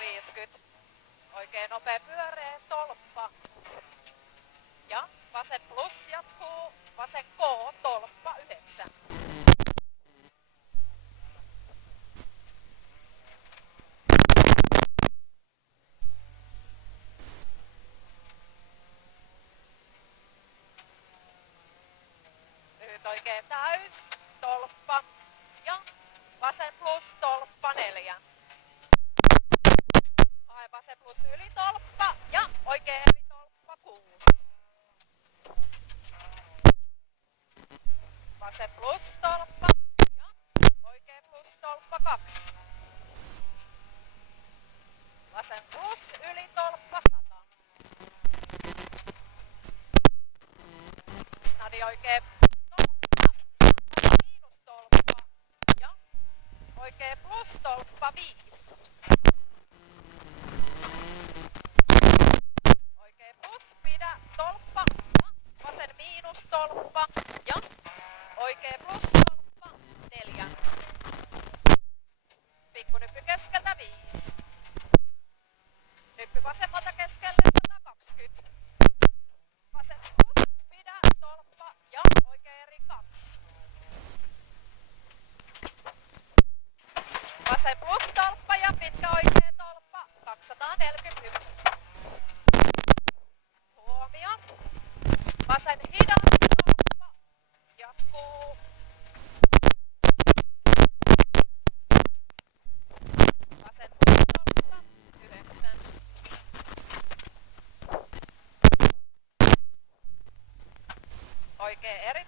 150. Oikein nopea pyöreä tolppa. Ja vasen plus jatkuu. Vasen K, tolppa 9. Lyhyt oikein täys, tolppa. Ja vasen plus tolppa 4. Hae vasen plus yli tolppa ja oikein eri tolppa 6. Vasen plus tolppa ja oikein plus tolppa 2. Vasen plus yli tolppa 100. Snadi oikein tolppa ja miinus tolppa ja oikein plus tolppa 5. Oikein plus pidä tolppa ja vasen miinus tolppa ja oikein plus tolppa 4. Pikkunyppy keskeltä 5. Nyppy vasemmalta keskelle 120. Vasen plus pidä tolppa ja oikein eri 2. Vasen plus tolppa ja pitkä oikea tolppa 241. Huomio. Vasen hidas tolppa jatkuu. Vasen plus tolppa 9. Oikein eri